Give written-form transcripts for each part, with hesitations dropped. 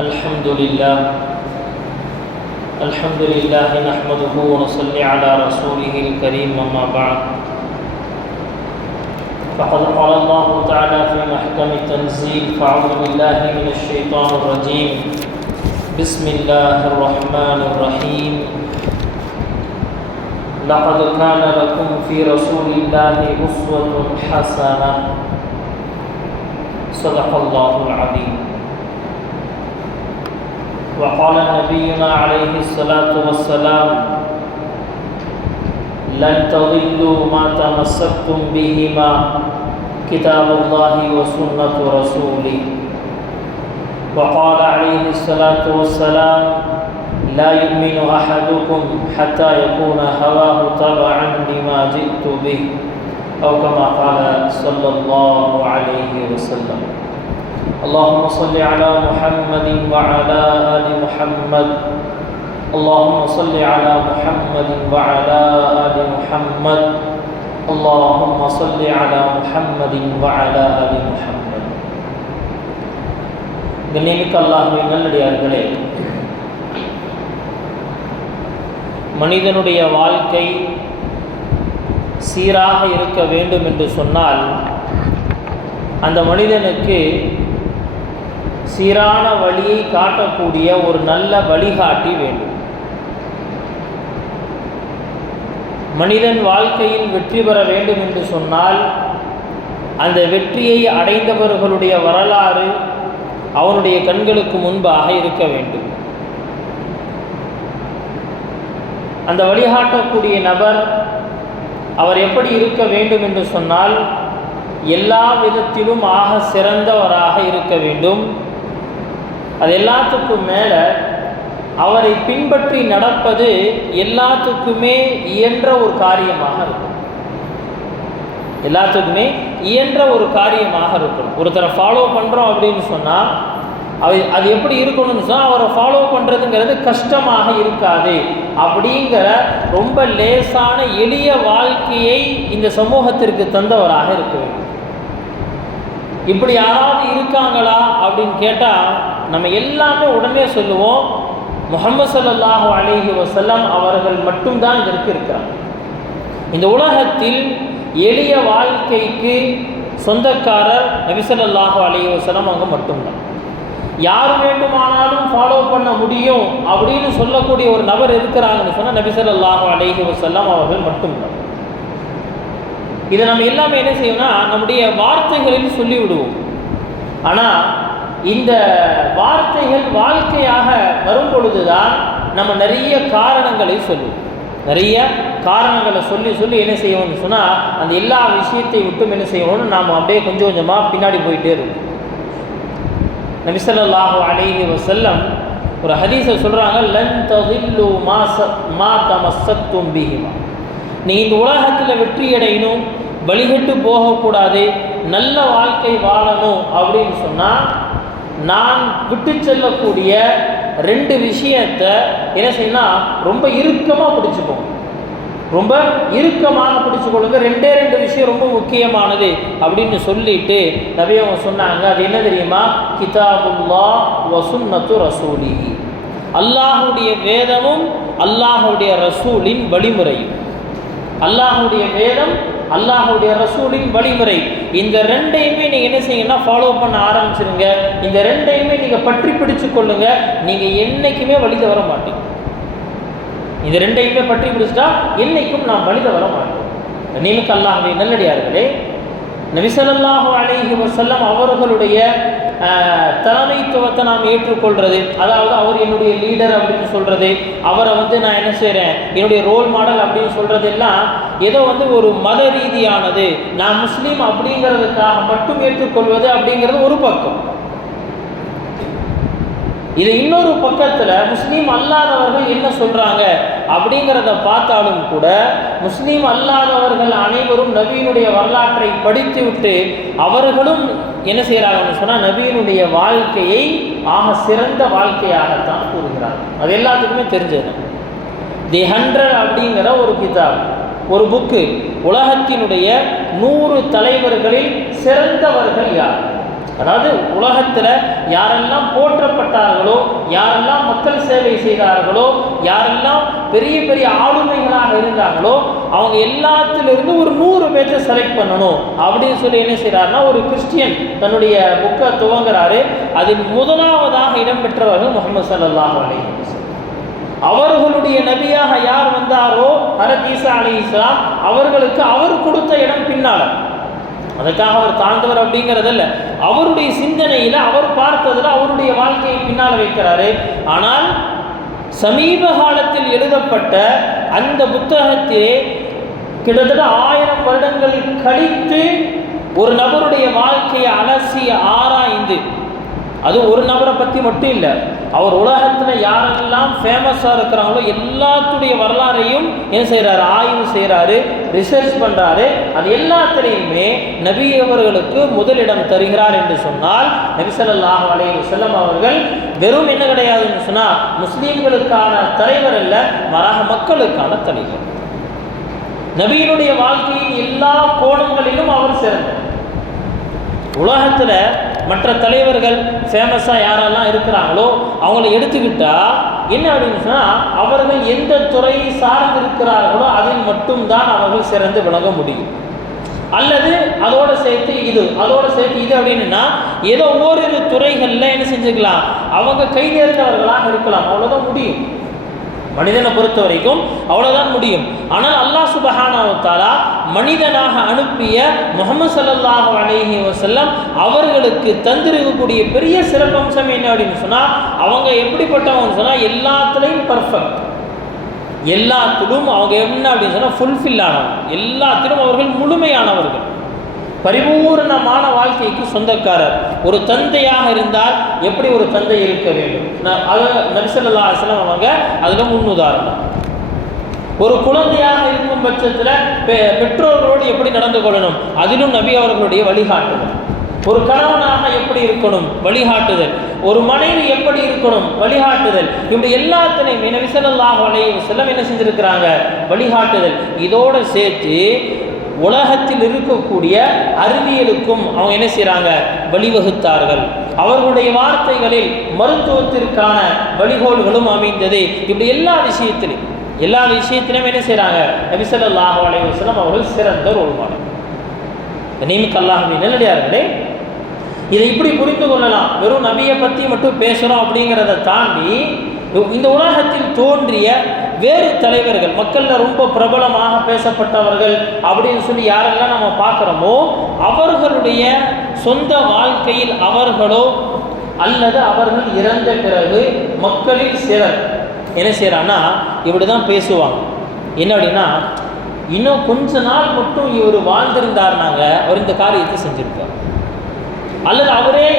الحمد لله نحمده ونصلي على رسوله الكريم أما بعد فقد قال الله تعالى في محكم التنزيل فأعوذ بالله من الشيطان الرجيم بسم الله الرحمن الرحيم لقد كان لكم في رسول الله أسوة حسنة صدق الله العظيم. وقال نبينا عليه الصلاة والسلام لن تضلوا ما تمسكتم بهما كتاب الله وسنة رسوله. وقال عليه الصلاة والسلام لا يؤمن أحدكم حتى يكون هواه تبعا لما جئت به أو كما قال صلى الله عليه وسلم. اللهم صل على محمد وعلى آل محمد. اللهم صل على محمد وعلى آل محمد. اللهم صل على محمد وعلى آل محمد. கண்ணியமிக்க அல்லாஹ்வின் நல்லடியார்களே, மனிதனுடைய வாழ்க்கை சீராக இருக்க வேண்டும் என்று சொன்னால் அந்த மனிதனுக்கு சீரான வழியை காட்டக்கூடிய ஒரு நல்ல வழிகாட்டி வேண்டும். மனிதன் வாழ்க்கையில் வெற்றி பெற வேண்டும் என்று சொன்னால் அந்த வெற்றியை அடைந்தவர்களுடைய வரலாறு அவனுடைய கண்களுக்கு முன்பாக இருக்க வேண்டும். அந்த வழிகாட்டக்கூடிய நபர் அவர் எப்படி இருக்க வேண்டும் என்று சொன்னால் எல்லா விதத்திலும் ஆக சிறந்தவராக இருக்க வேண்டும். அது எல்லாத்துக்கும் மேலே அவரை பின்பற்றி நடப்பது எல்லாத்துக்குமே இயன்ற ஒரு காரியமாக இருக்கும். எல்லாத்துக்குமே இயன்ற ஒரு காரியமாக இருக்கும். ஒருத்தரை ஃபாலோ பண்ணுறோம் அப்படின்னு சொன்னால் அது எப்படி இருக்கணும்னு சொன்னால் அவரை ஃபாலோ பண்ணுறதுங்கிறது கஷ்டமாக இருக்காது. அப்படிங்கிற ரொம்ப லேசான எளிய வாழ்க்கையை இந்த சமூகத்திற்கு தந்தவராக இருக்க வேண்டும். இப்படி யாராவது இருக்காங்களா அப்படின்னு கேட்டால் நம்ம எல்லாமே உடனே சொல்லுவோம் முஹம்மது ஸல்லல்லாஹு அலைஹி வஸல்லம் அவர்கள் மட்டும்தான் இதற்கு இருக்கிறாங்க. இந்த உலகத்தில் எளிய வாழ்க்கைக்கு சொந்தக்காரர் நபி ஸல்லல்லாஹு அலைஹி வஸல்லம் அவங்க மட்டும்தான். யார் வேண்டுமானாலும் ஃபாலோ பண்ண முடியும் அப்படின்னு சொல்லக்கூடிய ஒரு நபர் இருக்கிறாங்கன்னு சொன்னால் நபி ஸல்லல்லாஹு அலைஹி வஸல்லம் அவர்கள் மட்டும்தான். இதை நம்ம எல்லாமே என்ன செய்வோம்னா நம்முடைய வார்த்தைகளில் சொல்லிவிடுவோம். ஆனால் இந்த வார்த்தைகள் வாழ்க்கையாக வரும் பொழுதுதான் நம்ம நிறைய காரணங்களை சொல்லுவோம். நிறைய காரணங்களை சொல்லி சொல்லி என்ன செய்வோம்னு சொன்னால் அந்த எல்லா விஷயத்தை விட்டும் என்ன செய்வோம்னு நாம் அப்படியே கொஞ்சம் கொஞ்சமாக பின்னாடி போயிட்டே இருக்கும். நபி ஸல்லல்லாஹு அலைஹி வஸல்லம் ஒரு ஹதீஸை சொல்கிறாங்க, லன் ததில்லு மா தமஸ்ஸக்தும் பிஹிமா. நீ இந்த உலகத்தில் வெற்றி அடையணும், வழிகட்டு போகக்கூடாது, நல்ல வாழ்க்கை வாழணும் அப்படின்னு சொன்னால் நான் விட்டு செல்லக்கூடிய ரெண்டு விஷயத்தை என்ன செய்யணும், ரொம்ப இறுக்கமாக பிடிச்சிப்போம். ரொம்ப இறுக்கமாக பிடிச்சிக்கொள்ளுங்க. ரெண்டே விஷயம் ரொம்ப முக்கியமானது அப்படின்னு சொல்லிட்டு நபி அவங்க சொன்னாங்க. அது என்ன தெரியுமா? கிதாபுல்லாஹ் வ சுன்னத்து ரசூலிஹி. அல்லாஹுடைய வேதமும் அல்லாஹுடைய ரசூலின் வழிமுறையும். அல்லாஹுடைய வேதம் அல்லாஹுடைய ரசூலின் வழிமுறை, இந்த ரெண்டையுமே நீங்கள் என்ன செய்யுங்கன்னா ஃபாலோ பண்ண ஆரம்பிச்சிருங்க. இந்த ரெண்டையுமே நீங்கள் பற்றி பிடிச்சு கொள்ளுங்க. நீங்கள் என்றைக்குமே வழித வர மாட்டீங்க. இந்த ரெண்டையுமே பற்றி பிடிச்சிட்டா என்றைக்கும் நாம் வழித வர மாட்டோம். நீனுக்கு அல்லாஹ்வுடைய நல்லடியார்களே, நபி ஸல்லல்லாஹு அலைஹி வஸல்லம் அவர்களுடைய தலைமைத்துவத்தை நாம் ஏற்றுக்கொள்வது, அதாவது அவர் என்னுடைய லீடர் அப்படின்னு சொல்கிறது, அவரை நான் என்ன செய்கிறேன் என்னுடைய ரோல் மாடல் அப்படின்னு சொல்கிறதெல்லாம் ஏதோ ஒரு மத ரீதியானது, நான் முஸ்லீம் அப்படிங்கிறதுக்காக மட்டும் ஏற்றுக்கொள்வது அப்படிங்கிறது ஒரு பக்கம். இது இன்னொரு பக்கத்தில் முஸ்லீம் அல்லாதவர்கள் என்ன சொல்கிறாங்க அப்படிங்கிறத பார்த்தாலும் கூட முஸ்லீம் அல்லாதவர்கள் அனைவரும் நபியினுடைய வரலாற்றை படித்து விட்டு அவர்களும் என்ன செய்கிறாங்கன்னு சொன்னால் நபியினுடைய வாழ்க்கையை ஆக சிறந்த வாழ்க்கையாகத்தான் கூறுகிறார்கள். அது எல்லாத்துக்குமே தெரிஞ்சது. தி 100 அப்படிங்கிற ஒரு கிதாப், ஒரு புக்கு, உலகத்தினுடைய 100 தலைவர்களில் சிறந்தவர்கள் யார், அதாவது உலகத்தில் யாரெல்லாம் போற்றப்பட்டார்கள் செய்தார்களோ, யாரெல்லாம் மக்கள் சேவை செய்தார்களோ, யாரெல்லாம் பெரிய பெரிய ஆளுமைகளாக இருந்தாங்களோ, அவங்க எல்லாத்திலிருந்து ஒரு 100 பேரை செலக்ட் பண்ணணும் அப்படின்னு சொல்லி என்ன செய்கிறாருன்னா, ஒரு கிறிஸ்டியன் தன்னுடைய புக்கை துவங்குறாரு. அதில் முதலாவதாக இடம்பெற்றவர்கள் முஹம்மது ஸல்லல்லாஹு அலைஹி வஸல்லம். அவர்களுடைய நபியாக யார் வந்தாரோ ஹஜ்ரத் ஈசா அலைஹிஸ்ஸலாம், அவர்களுக்கு அவர் கொடுத்த இடம் பின்னால. அதுக்காக அவர் தாழ்ந்தவர் அப்படிங்கிறதில்ல, அவருடைய சிந்தனையில் அவர் பார்த்ததில் அவருடைய வாழ்க்கையை பின்னால் வைக்கிறாரு. ஆனால் சமீப காலத்தில் எழுதப்பட்ட அந்த புத்தகத்திலே கிட்டத்தட்ட 1000 வருடங்கள் கழித்து ஒரு நபருடைய வாழ்க்கையை அலசி ஆராய்ந்து, அது ஒரு நபரை பற்றி மட்டும் இல்லை, அவர் உலகத்தில் யாரெல்லாம் ஃபேமஸாக இருக்கிறாங்களோ எல்லாத்துடைய வரலாறையும் என்ன செய்கிறாரு, ஆய்வு செய்கிறாரு, ரிசர்ச் பண்ணுறாரு. அது எல்லாத்துலேயுமே நபி அவர்களுக்கு முதலிடம் தருகிறார் என்று சொன்னால், நபி ஸல்லல்லாஹு அலைஹி வஸல்லம் அவர்கள் வெறும் என்ன கிடையாதுன்னு சொன்னால் முஸ்லீம்களுக்கான தலைவர் அல்ல, மாறாக மக்களுக்கான தலைவர். நபியினுடைய வாழ்க்கையின் எல்லா கோணங்களிலும் அவர் சிறந்தவர். உலகத்தில் மற்ற தலைவர்கள் ஃபேமஸாக யாரெல்லாம் இருக்கிறாங்களோ அவங்கள எடுத்துக்கிட்டால் என்ன அப்படின்னு சொன்னால், அவர்கள் எந்த துறையை சார்ந்து இருக்கிறார்களோ அதில் மட்டும்தான் அவர்கள் சிறந்து விளங்க முடியும். அல்லது அதோடு சேர்த்து இது, அதோடு சேர்த்து இது அப்படின்னா ஏதோ ஓரிரு துறைகளில் என்ன செஞ்சுக்கலாம், அவங்க கைதேர்ந்தவர்களாக இருக்கலாம், அவ்வளோதான் முடியும். மனிதனை பொறுத்த வரைக்கும் அவ்வளோதான் முடியும். ஆனால் அல்லாஹ் சுப்ஹானஹு வ தஆலா மனிதனாக அனுப்பிய முஹம்மது ஸல்லல்லாஹு அலைஹி வஸல்லம் அவர்களுக்கு தந்திருக்கக்கூடிய பெரிய சிறப்பம்சம் என்ன அப்படின்னு சொன்னால், அவங்க எப்படிப்பட்டவங்கன்னு சொன்னால் எல்லாத்துலேயும் பர்ஃபெக்ட், எல்லாத்திலும் அவங்க என்ன அப்படின்னு சொன்னால் ஃபுல்ஃபில் ஆனவங்க, எல்லாத்திலும் அவர்கள் முழுமையானவர்கள், பரிபூர்ணமான வாழ்க்கைக்கு சொந்தக்காரர். ஒரு தந்தையாக இருந்தால் எப்படி ஒரு தந்தை இருக்க வேண்டும், அது நபி ஸல்லல்லாஹு அலைஹி வஸல்லம் அவங்க அதில் முன்னுதாரணம். ஒரு குழந்தையாக இருக்கும் பட்சத்தில் பெற்றோர்களோடு எப்படி நடந்து கொள்ளணும், அதிலும் நபி அவர்களுடைய வழிகாட்டுதல். ஒரு கணவனாக எப்படி இருக்கணும், வழிகாட்டுதல். ஒரு மனைவி எப்படி இருக்கணும், வழிகாட்டுதல். இப்படி எல்லாத்திலையுமே நபி ஸல்லல்லாஹு அலைஹி வஸல்லம் என்ன செஞ்சிருக்கிறாங்க, வழிகாட்டுதல். இதோடு சேர்த்து உலகத்தில் இருக்கக்கூடிய அறிவியலுக்கும் அவங்க என்ன செய்கிறாங்க, வழிவகுத்தார்கள். அவர்களுடைய வார்த்தைகளில் மருத்துவத்திற்கான வழிகோள்களும் அமைந்தது. இப்படி எல்லா விஷயத்திலும் என்ன செய்கிறாங்க, நபி ஸல்லல்லாஹு அலைஹி வஸல்லம் அவர்கள் சிறந்த ரோல் மாடல். கண்ணியமிக்க அல்லாஹ்வின் நல்லடியார்களே, இதை இப்படி புரிந்து கொள்ளலாம். வெறும் நபியை பற்றி மட்டும் பேசுகிறோம் அப்படிங்கிறத தாண்டி இந்த உலகத்தில் தோன்றிய வேறு தலைவர்கள், மக்களில் ரொம்ப பிரபலமாக பேசப்பட்டவர்கள் அப்படின்னு சொல்லி யாரெல்லாம் நம்ம பார்க்குறோமோ அவர்களுடைய சொந்த வாழ்க்கையில் அவர்களோ அல்லது அவர்கள் இறந்த பிறகு மக்களில் சிலர் என்ன செய்கிறான்னா இப்படி தான் பேசுவாங்க. என்ன அப்படின்னா, இன்னும் கொஞ்ச நாள் மட்டும் இவர் வாழ்ந்திருந்தாருனாங்க அவர் இந்த காரியத்தை செஞ்சுருப்பார். அல்லது அவரே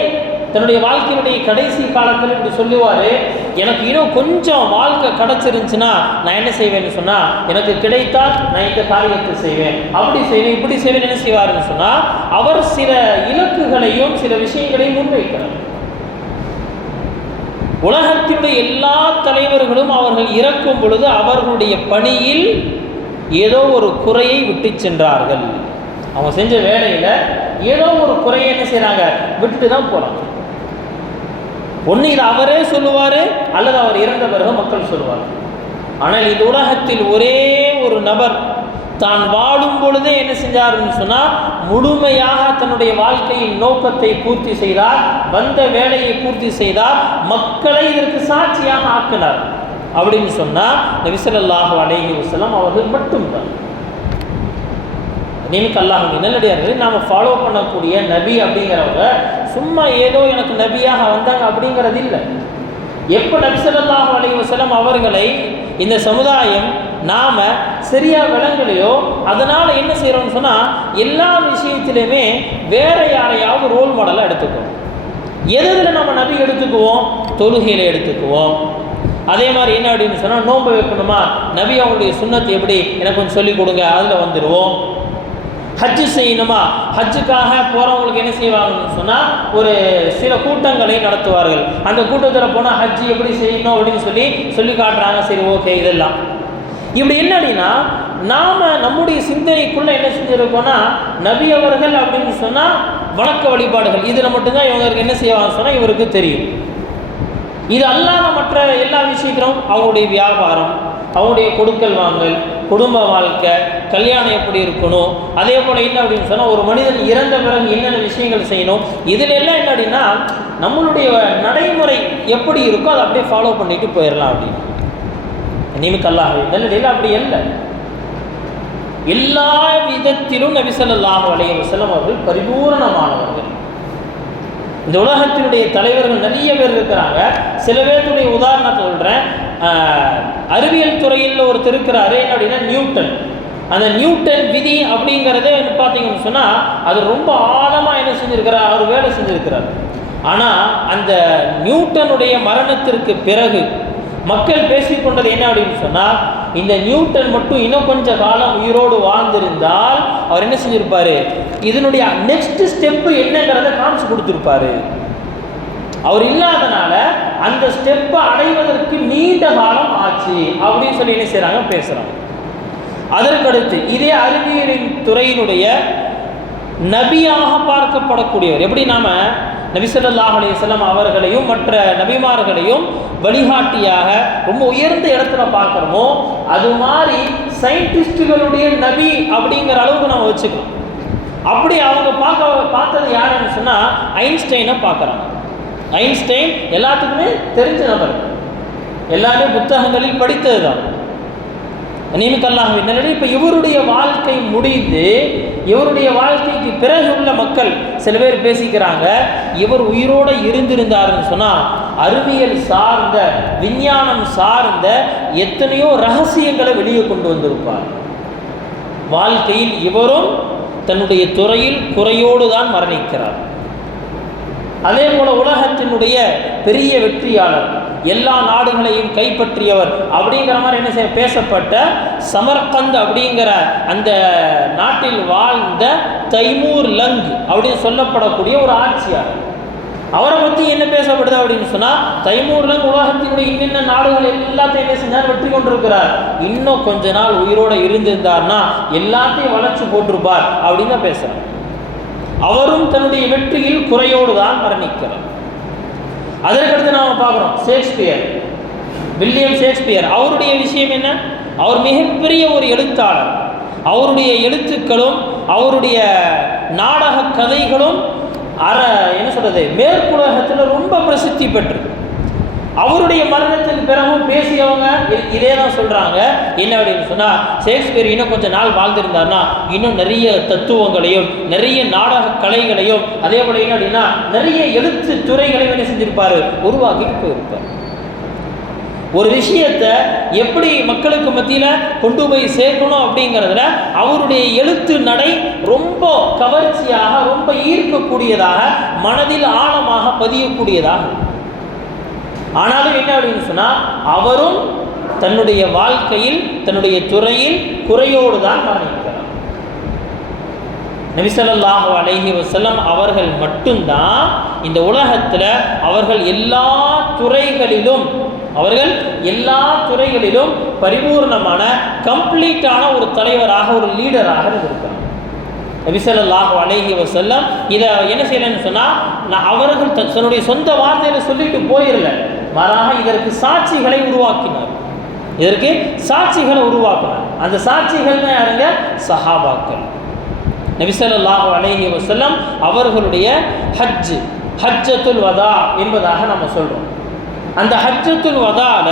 தன்னுடைய வாழ்க்கையினுடைய கடைசி காலத்தில் இப்படி சொல்லுவார், எனக்கு இன்னும் கொஞ்சம் வாழ்க்கை கிடச்சிருந்துச்சுன்னா நான் என்ன செய்வேன்னு சொன்னால், எனக்கு கிடைத்தால் நான் இந்த காரியத்தை செய்வேன், அப்படி செய்வேன், இப்படி செய்வேன். என்ன செய்வார்னு சொன்னால் அவர் சில இலக்குகளையும் சில விஷயங்களையும் முன்வைக்கிறார். உலகத்தினுடைய எல்லா தலைவர்களும் அவர்கள் இறக்கும் பொழுது அவர்களுடைய பணியில் ஏதோ ஒரு குறையை விட்டு சென்றார்கள். அவங்க செஞ்ச வேலையில் ஏதோ ஒரு குறையை என்ன செய்கிறாங்க, விட்டுட்டு தான் போகிறாங்க. ஒன்று இது அவரே சொல்லுவார், அல்லது அவர் இறந்த பிறகு மக்கள் சொல்லுவார். ஆனால் இந்த உலகத்தில் ஒரே ஒரு நபர் தான் வாழும் பொழுதே என்ன செஞ்சாருன்னு சொன்னால், முழுமையாக தன்னுடைய வாழ்க்கையின் நோக்கத்தை பூர்த்தி செய்தார், வந்த வேலையை பூர்த்தி செய்தார், மக்களை இதற்கு சாட்சியாக ஆக்கினார் அப்படின்னு சொன்னால் நபி ஸல்லல்லாஹு அலைஹி வஸல்லம் அவர்கள் மட்டும்தான். நியமிக்க அல்லாஹ்வின் நல்லடியார்களே, நாம் ஃபாலோ பண்ணக்கூடிய நபி அப்படிங்கிறவங்க சும்மா ஏதோ எனக்கு நபியாக வந்தாங்க அப்படிங்கிறது இல்லை. எப்போ நபி ஸல்லல்லாஹு அலைஹி வஸல்லம் அவர்களை இந்த சமுதாயம் நாம் சரியாக விளங்கலையோ அதனால் என்ன செய்கிறோம்னு சொன்னால், எல்லா விஷயத்திலையுமே வேறு யாரையாவது ரோல் மாடலாக எடுத்துக்குவோம். எதில் நம்ம நபி எடுத்துக்குவோம், தொழுகையில் எடுத்துக்குவோம். அதே மாதிரி என்ன அப்படின்னு சொன்னால், நோன்பு வைக்கணுமா, நபி அவங்களுடைய சுன்னத்து எப்படி எனக்கு கொஞ்சம் சொல்லிக் கொடுங்க, அதில் வந்துடுவோம். ஹஜ்ஜு செய்யணுமா, ஹஜ்ஜுக்காக போகிறவங்களுக்கு என்ன செய்வாங்கன்னு சொன்னால் ஒரு சில கூட்டங்களை நடத்துவார்கள். அந்த கூட்டத்தில் போனால் ஹஜ்ஜு எப்படி செய்யணும் அப்படின்னு சொல்லி காட்டுறாங்க. சரி, ஓகே, இதெல்லாம் இப்படி என்ன அப்படின்னா, நாம் நம்முடைய சிந்தனைக்குள்ளே என்ன செஞ்சுருக்கோன்னா, நபி அவர்கள் அப்படின்னு சொன்னால் வணக்க வழிபாடுகள் இதில் மட்டும்தான் இவங்களுக்கு என்ன செய்வாங்கன்னு சொன்னால் இவருக்கு தெரியும். இது அல்லாத மற்ற எல்லா விஷயத்திலும் அவங்களுடைய வியாபாரம், அவங்களுடைய கொடுக்கல் வாங்கல், குடும்ப வாழ்க்கை, கல்யாணம் எப்படி இருக்கணும், அதே போல் என்ன அப்படின்னு சொன்னால் ஒரு மனிதன் இறந்த பிறகு என்னென்ன விஷயங்கள் செய்யணும், இதில் எல்லாம் என்ன அப்படின்னா நம்மளுடைய நடைமுறை எப்படி இருக்கோ அதை அப்படியே ஃபாலோ பண்ணிட்டு போயிடலாம் அப்படின்னு. நிமிக்கல்லாக நல்லதில் அப்படி இல்லை. எல்லா விதத்திலும் நபி ஸல்லல்லாஹு அலைஹி வஸல்லம் அவர்கள் பரிபூரணமானவர்கள். இந்த உலகத்தினுடைய தலைவர்கள் நிறைய பேர் இருக்கிறாங்க. சில பேருடைய உதாரணத்தை சொல்கிறேன். அறிவியல் துறையில் ஒருத்தர் இருக்கிறாரு, என்ன அப்படின்னா நியூட்டன். அந்த நியூட்டன் விதி அப்படிங்கிறதே பார்த்தீங்கன்னு சொன்னால் அது ரொம்ப ஆழமாக என்ன செஞ்சுருக்கிறார், அவர் வேலை செஞ்சுருக்கிறார். ஆனால் அந்த நியூட்டனுடைய மரணத்திற்கு பிறகு மக்கள் பேசிக்கொண்டது என்ன அப்படின்னு சொன்னால், இந்த நியூட்டன் மட்டும் இன்னும் கொஞ்ச காலம் உயிரோடு வாழ்ந்திருந்தால் அவர் என்ன செஞ்சிருப்பாரு, இதனுடைய நெக்ஸ்ட் ஸ்டெப்பு என்னங்கிறத காமிச்சு கொடுத்துருப்பாரு. அவர் இல்லாதனால அந்த ஸ்டெப்பை அடைவதற்கு நீண்ட காலம் ஆச்சு அப்படின்னு சொல்லி என்ன செய்யறாங்க, பேசுறாங்க. அதற்கடுத்து இதே அறிவியலின் துறையினுடைய நபியாக பார்க்கப்படக்கூடியவர், எப்படி நாம நபி ஸல்லல்லாஹு அலைஹி வஸல்லம் அவர்களையும் மற்ற நபிமார்களையும் வழிகாட்டியாக ரொம்ப உயர்ந்த இடத்துல பார்க்குறோமோ, அது மாதிரி சயின்டிஸ்டுகளுடைய நபி அப்படிங்கிற அளவுக்கு நம்ம வச்சுக்கலாம். அப்படி அவங்க பார்த்தது யாருன்னு சொன்னால் ஐன்ஸ்டைனை பார்க்குறாங்க. ஐன்ஸ்டைன் எல்லாத்துக்குமே தெரிஞ்ச நபர், எல்லாமே புத்தகங்களில் படித்தது தான். நியமிக்கல்லாகவே நல்லது. இப்போ இவருடைய வாழ்க்கை முடிந்து இவருடைய வாழ்க்கைக்கு பிறகு உள்ள மக்கள் சில பேர் பேசிக்கிறாங்க, இவர் உயிரோடு இருந்திருந்தாருன்னு சொன்னால் அறிவியல் சார்ந்த விஞ்ஞானம் சார்ந்த எத்தனையோ ரகசியங்களை வெளியே கொண்டு வந்திருப்பார். வாழ்க்கையில் இவரும் தன்னுடைய துறையில் குறையோடு தான் மரணிக்கிறார். அதே போல உலகத்தினுடைய பெரிய வெற்றியாளர், எல்லா நாடுகளையும் கைப்பற்றியவர் அப்படிங்கிற மாதிரி என்ன செய்ய பேசப்பட்ட சமர்கந்த் அப்படிங்கிற அந்த நாட்டில் வாழ்ந்த தைமூர் லங் அப்படின்னு சொல்லப்படக்கூடிய ஒரு ஆட்சியாளர், அவரை பற்றி என்ன பேசப்படுது அப்படின்னு சொன்னால், தைமூர் லங் உலகத்தினுடைய இன்னென்ன நாடுகள் எல்லாத்தையும் என்ன செஞ்சார், வெற்றி கொண்டிருக்கிறார். இன்னும் கொஞ்ச நாள் உயிரோடு இருந்திருந்தார்னா எல்லாத்தையும் வளைச்சு போட்டிருப்பார் அப்படின்னு தான் பேசுகிறார். அவரும் தன்னுடைய வெற்றியில் குறையோடு தான் மரணிக்கிறார். அதற்கடுத்து நாம் பார்க்குறோம் ஷேக்ஸ்பியர், வில்லியம் ஷேக்ஸ்பியர். அவருடைய விஷயம் என்ன, அவர் மிகப்பெரிய ஒரு எழுத்தாளர். அவருடைய எழுத்துக்களும் அவருடைய நாடக கதைகளும் என்ன சொல்றது, மேற்குலகத்தில் ரொம்ப பிரசித்தி பெற்று. அவருடைய மரணத்திற்கு பிறகும் பேசியவங்க இதே தான் சொல்றாங்க. என்ன அப்படின்னு சொன்னா, ஷேக்ஸ்பியர் இன்னும் கொஞ்சம் நாள் வாழ்ந்திருந்தார்னா இன்னும் நிறைய தத்துவங்களையும் நிறைய நாடக கலைகளையும் அதே போல என்ன அப்படின்னா நிறைய எழுத்து துறைகளையும் என்ன செஞ்சிருப்பாரு, உருவாக்கிட்டு போயிருப்பார். ஒரு விஷயத்தை எப்படி மக்களுக்கு மத்தியில் கொண்டு போய் சேர்க்கணும் அப்படிங்கிறதுல அவருடைய எழுத்து நடை ரொம்ப கவர்ச்சியாக, ரொம்ப ஈர்க்கக்கூடியதாக, மனதில் ஆழமாக பதியக்கூடியதாக. ஆனாலும் என்ன அப்படின்னு சொன்னால், அவரும் தன்னுடைய வாழ்க்கையில் தன்னுடைய துறையில் குறையோடு தான் மரணிக்கிறார். நபி ஸல்லல்லாஹு அலைஹி வஸல்லம் அவர்கள் மட்டும்தான் இந்த உலகத்தில் அவர்கள் எல்லா துறைகளிலும் பரிபூர்ணமான கம்ப்ளீட்டான ஒரு தலைவராக, ஒரு லீடராக இருக்கிறார். நபி ஸல்லல்லாஹு அலைஹி வஸல்லம் இதை என்ன செய்யலன்னு சொன்னால், அவர்கள் தன்னுடைய சொந்த வார்த்தையில் சொல்லிட்டு போயிடல, மாறாக இதற்கு சாட்சிகளை உருவாக்கினார். அந்த சாட்சிகள் தான் யாருங்க, சஹாபாக்கள். நபி ஸல்லல்லாஹு அலைஹி வஸல்லம் அவர்களுடைய ஹஜ்ஜத்துல் வதா என்பதாக நம்ம சொல்கிறோம். அந்த ஹஜ்ஜத்துல் வதால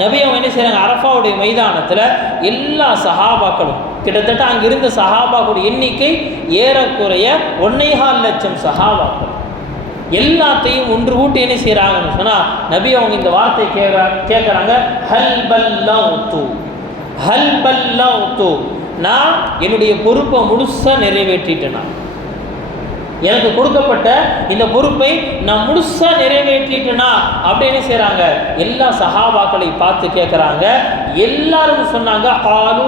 நபி அவங்க என்ன செய்கிறாங்க, அரஃபாவுடைய மைதானத்தில் எல்லா சஹாபாக்களும், கிட்டத்தட்ட அங்கிருந்த சஹாபாக்களுடைய எண்ணிக்கை ஏறக்குறைய 1.25 லட்சம் சஹாபாக்கள், எல்லாத்தையும் ஒன்று கூட்டி என்ன செய்கிறாங்கன்னு சொன்னால், நபி அவங்க இந்த வார்த்தை கேட்குறாங்க, ஹல் பல்லௌது, நான் என்னுடைய பொறுப்பை முழுசாக நிறைவேற்றிட்டேனா, எனக்கு கொடுக்கப்பட்ட இந்த பொறுப்பை நான் முழுசாக நிறைவேற்றிட்டேனா அப்படின்னு செய்கிறாங்க. எல்லா சஹாபாக்களை பார்த்து கேட்குறாங்க. எல்லாரும் சொன்னாங்க, காலூ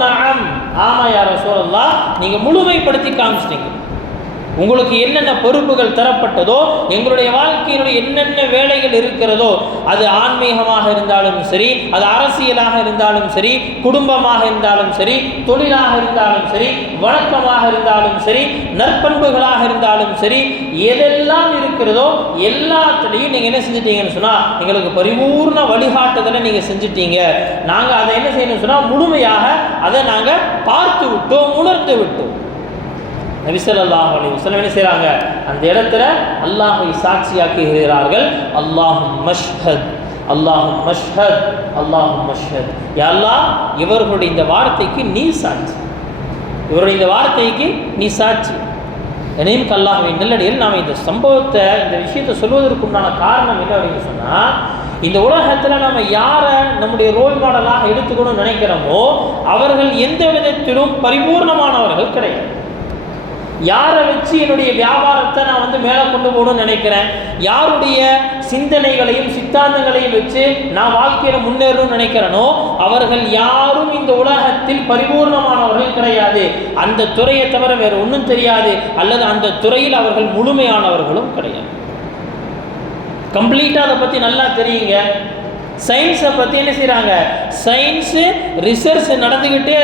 நஅம், ஆமா யா ரசூலல்லாஹ், நீங்கள் முழுமைப்படுத்தி காமிச்சிட்டீங்க. உங்களுக்கு என்னென்ன பொறுப்புகள் தரப்பட்டதோ, எங்களுடைய வாழ்க்கையினுடைய என்னென்ன வேலைகள் இருக்கிறதோ, அது ஆன்மீகமாக இருந்தாலும் சரி, அது அரசியலாக இருந்தாலும் சரி, குடும்பமாக இருந்தாலும் சரி, தொழிலாக இருந்தாலும் சரி, வணக்கமாக இருந்தாலும் சரி, நற்பண்புகளாக இருந்தாலும் சரி, எதெல்லாம் இருக்கிறதோ எல்லாத்துலேயும் நீங்கள் என்ன செஞ்சிட்டீங்கன்னு சொன்னால் எங்களுக்கு பரிபூர்ண வழிகாட்டுதலை நீங்கள் செஞ்சிட்டீங்க. நாங்கள் அதை என்ன செய்யணும்னு சொன்னால் முழுமையாக அதை நாங்கள் பார்த்து விட்டோம், உணர்ந்து விட்டோம். நபி ஸல்லல்லாஹு அலைஹி வஸல்லம் என்ன செய்கிறாங்க, அந்த இடத்துல அல்லாஹை சாட்சியாக்குகிறார்கள். அல்லாஹும் மஷ்ஹத், அல்லாஹும் மஷ்ஹத், அல்லாஹும் மஷ்ஹத். யா அல்லாஹ், இவர்களுடைய இந்த வார்த்தைக்கு நீ சாட்சி, இவருடைய இந்த வார்த்தைக்கு நீ சாட்சி. என்னையும் அல்லாஹ்வின் நல்லடியில் நாம் இந்த சம்பவத்தை, இந்த விஷயத்தை சொல்வதற்கு உண்டான காரணம் என்ன அப்படின்னு சொன்னால், இந்த உலகத்தில் நம்ம யாரை நம்முடைய ரோல் மாடலாக எடுத்துக்கணும்னு நினைக்கிறோமோ அவர்கள் எந்த விதத்திலும் பரிபூர்ணமானவர்கள் கிடையாது. யாரை வச்சு என்னுடைய வியாபாரத்தை நான் மேலே கொண்டு போகணும்னு நினைக்கிறேன், யாருடைய சிந்தனைகளையும் சித்தாந்தங்களையும் வச்சு நான் வாழ்க்கையில் முன்னேறணும்னு நினைக்கிறேனோ அவர்கள் யாரும் இந்த உலகத்தில் பரிபூர்ணமானவர்கள் கிடையாது. அந்த துறையை தவிர வேறு ஒன்றும் தெரியாது, அல்லது அந்த துறையில் அவர்கள் முழுமையானவர்களும் கிடையாது. கம்ப்ளீட்டாக அதை பற்றி நல்லா தெரியுங்க. சயின்ஸை பற்றி என்ன செய்கிறாங்க, சயின்ஸு ரிசர்ச் நடந்துக்கிட்டே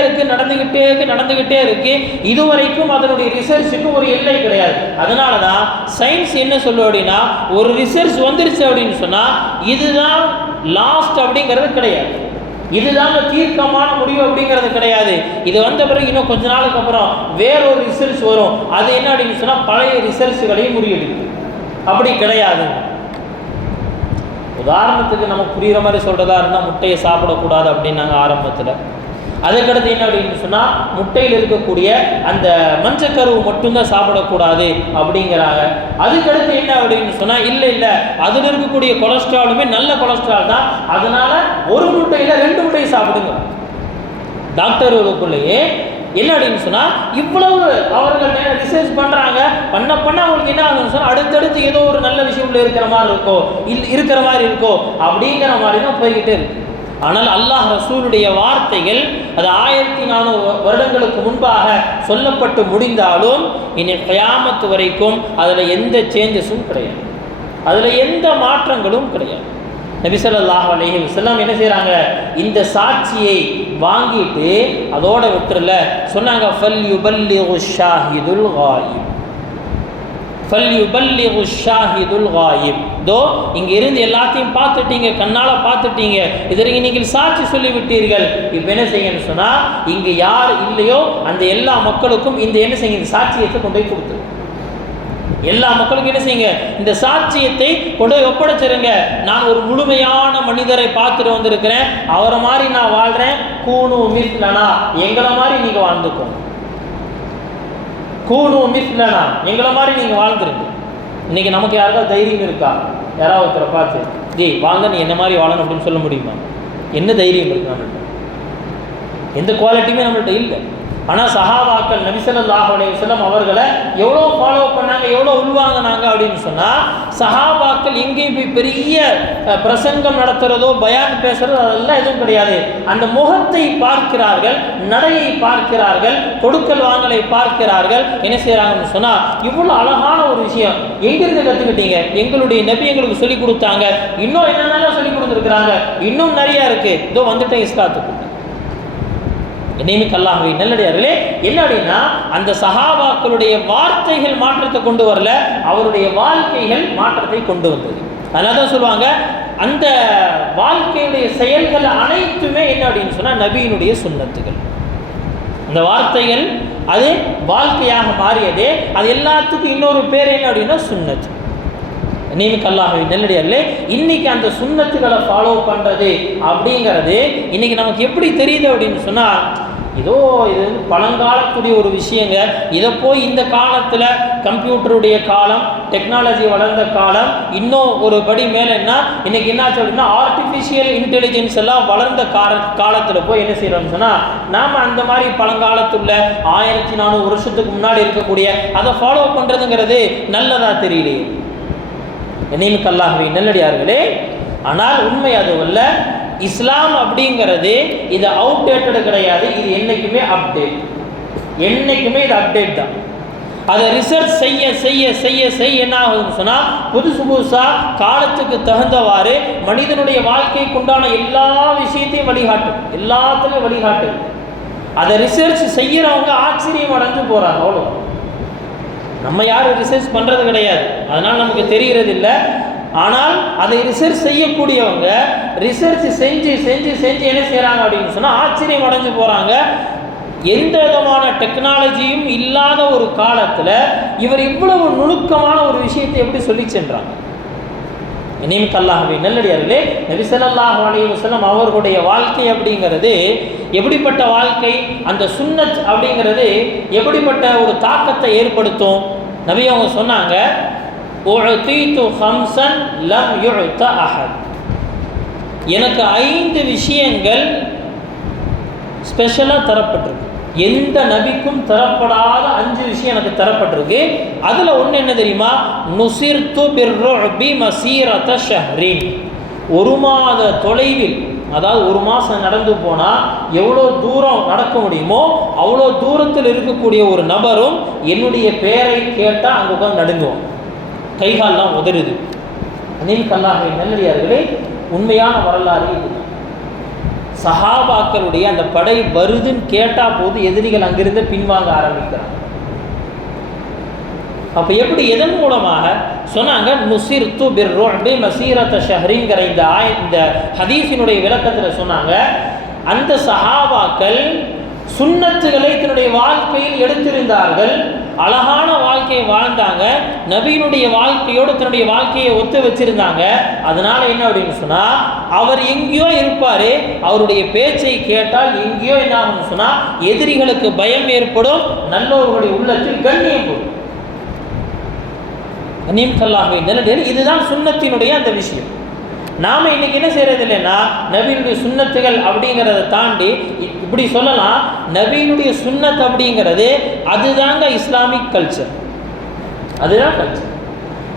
இருக்குது. இதுவரைக்கும் அதனுடைய ரிசர்ச்சுக்கு ஒரு எல்லை கிடையாது. அதனால தான் சயின்ஸ் என்ன சொல்லுவோம் அப்படின்னா, ஒரு ரிசர்ச் வந்துருச்சு அப்படின்னு சொன்னால் இதுதான் லாஸ்ட் அப்படிங்கிறது கிடையாது, இதுதான் தீர்க்கமான முடிவு அப்படிங்கிறது கிடையாது. இது வந்த பிறகு இன்னும் கொஞ்ச நாளுக்கு அப்புறம் வேறொரு ரிசர்ச் வரும், அது என்ன அப்படின்னு சொன்னால் பழைய ரிசர்ச்சுகளையும் முறியடிக்கும். அப்படி கிடையாது. உதாரணத்துக்கு நமக்கு புரிகிற மாதிரி சொல்கிறதா இருந்தால் முட்டையை சாப்பிடக்கூடாது அப்படின்னாங்க ஆரம்பத்தில். அதுக்கடுத்து என்ன அப்படின்னு சொன்னால் முட்டையில் இருக்கக்கூடிய அந்த மஞ்சக்கருவு மட்டும்தான் சாப்பிடக்கூடாது அப்படிங்கிறாங்க. அதுக்கடுத்து என்ன அப்படின்னு சொன்னால் இல்லை அதில் இருக்கக்கூடிய கொலஸ்ட்ராலுமே நல்ல கொலஸ்ட்ரால் தான், அதனால் ஒரு முட்டையில் 2 முட்டையை சாப்பிடுங்க. டாக்டர்களுக்குள்ளேயே என்ன அப்படின்னு சொன்னால் இவ்வளவு அவர்கள் ரிசர்ச் பண்ணுறாங்க, பண்ண அவங்களுக்கு என்ன ஆகுதுன்னு சொன்னால் அடுத்தடுத்து ஏதோ ஒரு நல்ல விஷயம் உள்ள இருக்கிற மாதிரி இருக்கோ அப்படிங்கிற மாதிரி தான் போய்கிட்டே இருக்கு. ஆனால் அல்லாஹ் ரசூலுடைய வார்த்தைகள் அது 1400 வருடங்களுக்கு முன்பாக சொல்லப்பட்டு முடிந்தாலும் இனி கியாமத் வரைக்கும் அதில் எந்த சேஞ்சஸும் கிடையாது, அதில் எந்த மாற்றங்களும் கிடையாது. நபி ஸல்லல்லாஹு அலைஹி வஸல்லம் என்ன செய்கிறாங்க, இந்த சாட்சியை வாங்கிட்டு அதோட விட்டுறல சொன்னாங்க, ஃபல்யுபல்லிகு ஷாஹிதுல் காயிப், ஃபல்யுபல்லிகு ஷாஹிதுல் காயிப். தோ இங்கே இருந்து எல்லாத்தையும் பார்த்துட்டீங்க, கண்ணால் பார்த்துட்டீங்க, இதற்கு நீங்கள் சாட்சி சொல்லிவிட்டீர்கள். இப்போ என்ன செய்யணும்னு சொன்னால் இங்கே யார் இல்லையோ அந்த எல்லா மக்களுக்கும் இந்த என்ன செய்யுங்க, சாட்சியத்தை கொண்டு போய் கொடுத்து எல்லா மக்களுக்கும் என்ன செய்யுங்க, இந்த சாட்சியத்தை கொண்டு போய் ஒப்படைச்சிருங்க. நான் ஒரு முழுமையான மனிதரை பார்த்துட்டு வந்திருக்கிறேன், அவரை மாதிரி நான் வாழ்கிறேன், கூனு மிஸ்லனா, எங்களை மாதிரி நீங்கள் வாழ்ந்துக்கோங்க, கூனு மிஸ்லனா, எங்களை மாதிரி நீங்கள் வாழ்ந்துருங்க. இன்றைக்கி நமக்கு யாருக்காவது தைரியம் இருக்கா, யாராவது ஒருத்தரை பார்த்து வாங்க நீ என்ன மாதிரி வாழணும் அப்படின்னு சொல்ல முடியுமா? என்ன தைரியம் இருக்கு நம்மள்கிட்ட? எந்த குவாலிட்டியுமே நம்மள்கிட்ட இல்லை. ஆனால் சஹாபாக்கள் நபி ஸல்லல்லாஹு அலைஹி வஸல்லம் அவர்களை எவ்வளோ ஃபாலோ பண்ணாங்க, எவ்வளோ உள்வாங்கினாங்க அப்படின்னு சொன்னால், சஹாபாக்கள் எங்கேயும் போய் பெரிய பிரசங்கம் நடத்துகிறதோ பயான் பேசுகிறதோ அதெல்லாம் எதுவும் கிடையாது. அந்த முகத்தை பார்க்கிறார்கள், நடையை பார்க்கிறார்கள், கொடுக்கல் வாங்கலை பார்க்கிறார்கள். என்ன செய்கிறாங்கன்னு சொன்னால், இவ்வளோ அழகான ஒரு விஷயம் எங்கிருந்து கற்றுக்கிட்டீங்க? எங்களுடைய நபி எங்களுக்கு சொல்லிக் கொடுத்தாங்க, இன்னும் என்னென்னலாம் சொல்லிக் கொடுத்துருக்குறாங்க, இன்னும் நிறையா இருக்குது, இதோ வந்துட்டேன் இஸ்லாத்துக்கு. என்னையுமே அல்லாஹ்வை நல்லடியார்களே, என்ன அப்படின்னா அந்த சஹாபாக்களுடைய வார்த்தைகள் மாற்றத்தை கொண்டு வரல, அவருடைய வாழ்க்கைகள் மாற்றத்தை கொண்டு வந்தது. அதனால தான் சொல்லுவாங்க, அந்த வாழ்க்கையுடைய செயல்கள் அனைத்துமே என்ன அப்படின்னு சொன்னால் நபியினுடைய சுன்னத்துகள். அந்த வார்த்தைகள் அது வாழ்க்கையாக மாறியதே, அது எல்லாத்துக்கும் இன்னொரு பேர் என்ன அப்படின்னா சுன்னத். நீமிக்கு அல்லாஹ்வை நல்லடியார்களே, இன்னைக்கு அந்த சுன்னத்துகளை ஃபாலோ பண்ணுறது அப்படிங்கிறது இன்னைக்கு நமக்கு எப்படி தெரியுது அப்படின்னு சொன்னால், இதோ இது பழங்காலத்துடைய ஒரு விஷயங்க. இதை போய் இந்த காலத்தில் கம்ப்யூட்டருடைய காலம், டெக்னாலஜி வளர்ந்த காலம், இன்னும் ஒரு படி மேலேன்னா இன்றைக்கி என்னாச்சு அப்படின்னா ஆர்டிஃபிஷியல் இன்டெலிஜென்ஸ் எல்லாம் வளர்ந்த காலத்தில் போய் என்ன செய்கிறோம்னு சொன்னால், நாம் அந்த மாதிரி பழங்காலத்துள்ள 1400 வருஷத்துக்கு முன்னாடி இருக்கக்கூடிய அதை ஃபாலோ பண்ணுறதுங்கிறது நல்லதாக தெரியலையே. என்னையும் அல்லாஹ்வை நல்லடியார்களே, ஆனால் உண்மை அதுவல்ல. இஸ்லாம் அப்படிங்கிறது இது அவுடேட்டடு கிடையாது, இது என்றைக்குமே அப்டேட், என்றைக்குமே இது அப்டேட் தான். அதை ரிசர்ச் செய்ய செய்ய செய்ய செய்ய என்ன ஆகுதுன்னு சொன்னால் புதுசாக காலத்துக்கு தகுந்தவாறு மனிதனுடைய வாழ்க்கைக்கு உண்டான எல்லா விஷயத்தையும் வழிகாட்டு, எல்லாத்துலேயும் வழிகாட்டு. அதை ரிசர்ச் செய்கிறவங்க ஆச்சரியம் அடைஞ்சு போகிறாங்க. அவ்வளோ, நம்ம யாரும் ரிசர்ச் பண்ணுறது கிடையாது, அதனால் நமக்கு தெரிகிறது இல்லை. ஆனால் அதை ரிசர்ச் செய்யக்கூடியவங்க ரிசர்ச் செஞ்சு செஞ்சு செஞ்சு என்ன செய்கிறாங்க அப்படின்னு சொன்னால் ஆச்சரியம் அடைஞ்சு போகிறாங்க. எந்த விதமான டெக்னாலஜியும் இல்லாத ஒரு காலத்தில் இவர் இவ்வளவு நுணுக்கமான ஒரு விஷயத்தை எப்படி சொல்லி சென்றாங்க. இனியும் அல்லாஹ்வே நல்லடியார்களே, நபி ஸல்லல்லாஹு அலைஹி வஸல்லம் அவர்களுடைய வாழ்க்கை அப்படிங்கிறது எப்படிப்பட்ட வாழ்க்கை, அந்த சுன்னத் அப்படிங்கிறது எப்படிப்பட்ட ஒரு தாக்கத்தை ஏற்படுத்தும். நபி அவங்க சொன்னாங்க, உஅதீது ஹம்ஸன் லம் யுஅத அஹத், எனக்கு 5 விஷயங்கள் ஸ்பெஷலாக தரப்பட்டிருக்கு. எந்த நபிக்கும் தரப்படாத 5 விஷயம் எனக்கு தரப்பட்டிருக்கு. அதில் ஒன்று என்ன தெரியுமா, நுசிர்து பிர்ருபி மசீரத ஷஹ்ரின், 1 மாத தொலைவில், அதாவது 1 மாதம் நடந்து போனால் எவ்வளோ தூரம் நடக்க முடியுமோ அவ்வளோ தூரத்தில் இருக்கக்கூடிய ஒரு நபரும் என்னுடைய பெயரை கேட்டால் அங்கே உட்காந்து நடுங்குவோம், கைகாலெலாம் உதறுது. அன்னைக்கு அல்லாஹ்வே நல்லடியார்களே, உண்மையான வரலாறு இது. சஹாபாக்களுடைய அந்த படை வருதுன்னு கேட்டால் போது எதிரிகள் அங்கிருந்து பின்வாங்க ஆரம்பிக்கிறாங்க. அப்போ எப்படி, எதன் மூலமாக சொன்னாங்க, நுசிர்து பிர்ருபி மசீரத ஷஹ்ரின்கிற இந்த ஹதீஸினுடைய விளக்கத்தில் சொன்னாங்க, அந்த சஹாபாக்கள் சுன்னத்துகளை தன்னுடைய வாழ்க்கையில் எடுத்திருந்தார்கள், அழகான வாழ்க்கையை வாழ்ந்தாங்க, நபியினுடைய வாழ்க்கையோடு தன்னுடைய வாழ்க்கையை ஒத்து வச்சிருந்தாங்க. அதனால என்ன அப்படின்னு சொன்னா, அவர் எங்கேயோ இருப்பாரு, அவருடைய பேச்சை கேட்டால் எங்கேயோ என்ன ஆகும்னு சொன்னா எதிரிகளுக்கு பயம் ஏற்படும், நல்லவர்களுடைய உள்ளத்தில் கண்ணியம் போடும். கண்ணியம் அல்லாஹ்வே நல்லடியார்களே, இதுதான் சுன்னத்தினுடைய அந்த விஷயம். நாம் இன்னைக்கு என்ன செய்யறது இல்லைன்னா, நபியினுடைய சுன்னத்துகள் அப்படிங்கிறத தாண்டி இப்படி சொல்லலாம், நபியினுடைய சுன்னத் அப்படிங்கிறது அதுதாங்க இஸ்லாமிக் கல்ச்சர், அதுதான் கல்ச்சர்.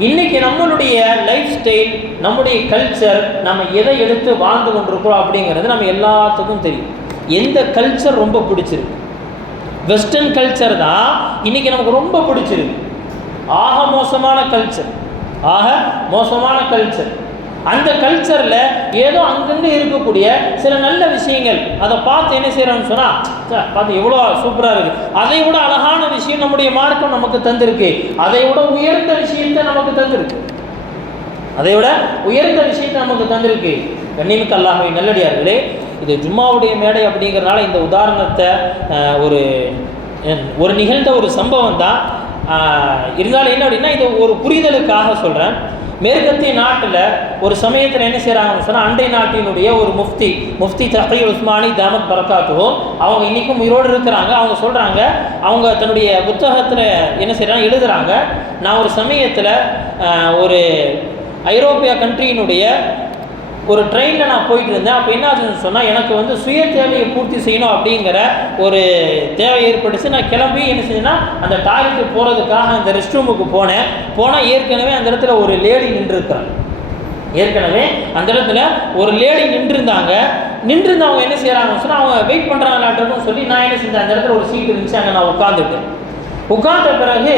இன்னைக்கு நம்மளுடைய லைஃப் ஸ்டைல், நம்முடைய கல்ச்சர், நம்ம எதை எடுத்து வாழ்ந்து கொண்டிருக்கிறோம் அப்படிங்கிறது நம்ம எல்லாத்துக்கும் தெரியும். எந்த கல்ச்சர் ரொம்ப பிடிச்சிருக்கு, வெஸ்டர்ன் கல்ச்சர் தான் இன்னைக்கு நமக்கு ரொம்ப பிடிச்சிருக்கு. ஆக மோசமான கல்ச்சர், ஆக மோசமான கல்ச்சர். அந்த கல்ச்சரில் ஏதோ அங்கங்கே இருக்கக்கூடிய சில நல்ல விஷயங்கள் அதை பார்த்து என்ன செய்கிறோம்னு சொன்னால், பார்த்து எவ்வளோ சூப்பராக இருக்குது, அதை விட அழகான விஷயம் நம்முடைய மார்க்கம் நமக்கு தந்திருக்கு, அதை விட உயர்ந்த விஷயத்தை நமக்கு தந்திருக்கு, அதை விட உயர்ந்த விஷயத்தை நமக்கு தந்திருக்கு. கண்ணியமிக்க அல்லாஹ்வே நல்லடியார்களே, இது ஜும்மாவுடைய மேடை அப்படிங்கிறனால இந்த உதாரணத்தை ஒரு நிகழ்ந்த ஒரு சம்பவம் தான். இருந்தாலும் என்ன அப்படின்னா, இது ஒரு புரிதலுக்காக சொல்கிறேன். மேற்கத்திய நாட்டில் ஒரு சமயத்தில் என்ன செய்கிறாங்கன்னு சொன்னால், அண்டை நாட்டினுடைய ஒரு முஃப்தி தகி உஸ்மானி தாமத் பரக்காத்துவும் அவங்க இன்றைக்கும் உயிரோடு இருக்கிறாங்க. அவங்க சொல்கிறாங்க, அவங்க தன்னுடைய புத்தகத்தில் என்ன செய்கிறாங்க, எழுதுகிறாங்க, நான் ஒரு சமயத்தில் ஒரு ஐரோப்பிய கண்ட்ரியினுடைய ஒரு ட்ரெயினில் நான் போயிட்டு இருந்தேன். அப்போ என்ன ஆச்சுன்னு சொன்னால், எனக்கு சுய தேவையை பூர்த்தி செய்யணும் அப்படிங்கிற ஒரு தேவை ஏற்பட்டுச்சு. நான் கிளம்பி என்ன செஞ்சேன்னா, அந்த டாய்லெட்டுக்கு போகிறதுக்காக அந்த ரெஸ்ட் ரூமுக்கு போனால் ஏற்கனவே அந்த இடத்துல ஒரு லேடி நின்றுருக்குறாங்க. ஏற்கனவே அந்த இடத்துல ஒரு லேடி நின்றுருந்தவங்க என்ன செய்கிறாங்கன்னு சொன்னால், அவங்க வெயிட் பண்ணுறாங்களாட்டுன்னு சொல்லி நான் என்ன செஞ்சேன், அந்த இடத்துல ஒரு சீட் இருந்துச்சு, அங்கே நான் உட்கார்ந்த பிறகு